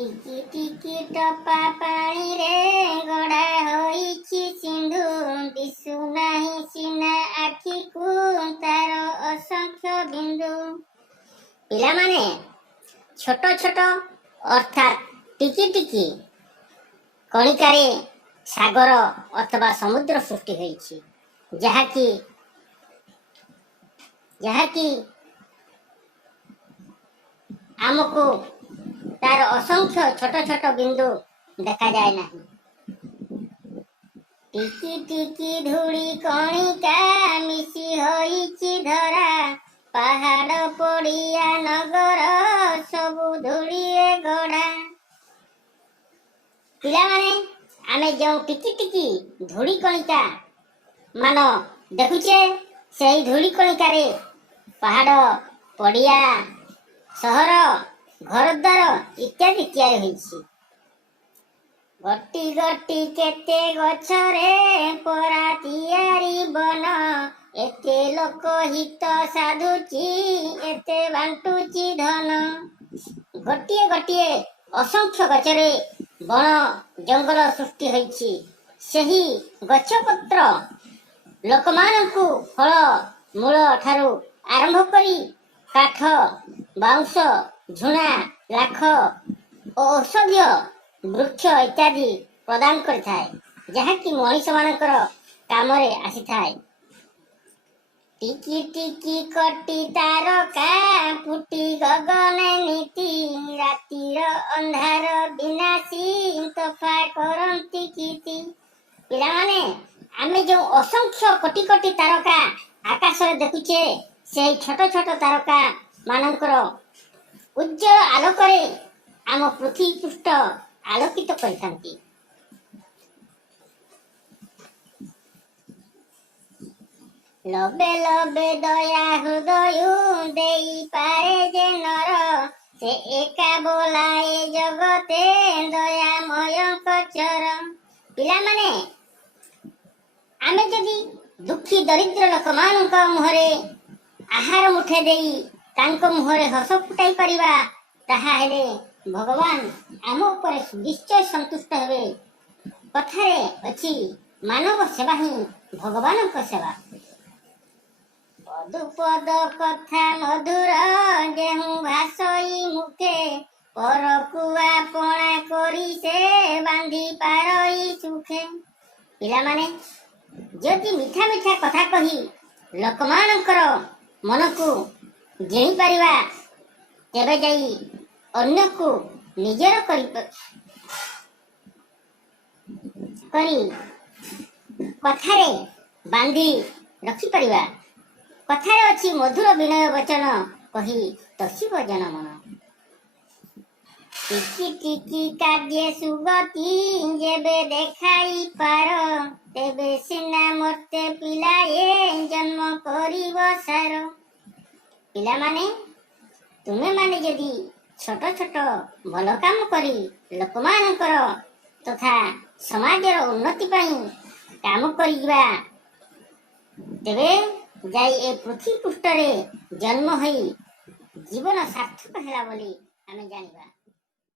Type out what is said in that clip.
टिकी टिकी टपा पानी रे गड़ा होइछि सिंधु दिशु नाही सिना आखि को तार असंख्य बिंदु। पिला माने छोट छोट अर्थात टिकी टिकी कणिकारे सागर अथवा समुद्र सृष्टि होइछि जहाँकि आमको तार असंख्य छोट छोट बिंदु देखा जाए नहीं। टिकी टिकी धूली कणिका मिशी होइछि धरा पहाड़ पड़िया नगर सबु धूलिए गढ़ा। पिला माने आमे जो टिकी टिकी धूली कणिका मान देखुचे सेही धूली कणिकारे पहाड़ पड़िया सहर घरद्वार इत्यादि तैयारी होइछि। गटी गटी केते गछरे परा तैयारी बन एते लोक हित साधुची एते बांटुची धन। गोटिए गोटिए असंख्य गछरे बन जंगल सृष्टि होइछि। सेही गछपत्र लोकमानंकु फल मूल ठारू आरंभ करी काठ बाउंश झुणा लाख औषधीय वृक्ष इत्यादि प्रदान करिथाए जहाँकि मनीष मानकर कामरे आसीथाए। टिकी टिकी कटी तारका फुटी गगन नीति रातिर अंधार विनाशी तफा करंती कीति। पिला माने आमे जो असंख्य कोटि कोटि तारका आकाश रे देखुचे से छोट छोट तारका मानकर उज्जवल आलोकरे आम पृथ्वी पृष्ठ आलोकित करिथांती। लबे लबे दया हृदय देई पारे जे नर से एका बोलाए जगते दयामय चर। पिला माने आमे जदि दुखी दरिद्र लोक मानक मुहरे आहार मुठे देई तांको मुहरे हस फुटाई परिबा ताहा हेले भगवान आम ऊपर निश्चय संतुष्ट हेबे। कथारे अछि मानव सेवा ही भगवान को सेवा। पदुपद कथा मधुर जेहु भाषई मुखे परकुआ पणा करी से बांधी पारई सुखे। पिला माने जदि मिठा मिठा कथा कही लोकमानकर मनकु जेणी परिबा तेबे जाई अन्य को निजर करी कथारे बांधी रखी परिबा। कथारे अछि मधुर विनय वचन कही तसिब जन मन। टिकी टिकी कार्य सुगति जेबे देखाई पार तेबे सिना मर्ते पिलाए जन्म करिब सार। पिला माने तुमे माने जदि छोट छोट भल काम करी लोकमानकर तथा समाजर उन्नति पई काम करिबा तेबे जाई ए पृथ्वी पृष्ठरे जन्म होई जीवन सार्थक होला बोली आमे जानिबा।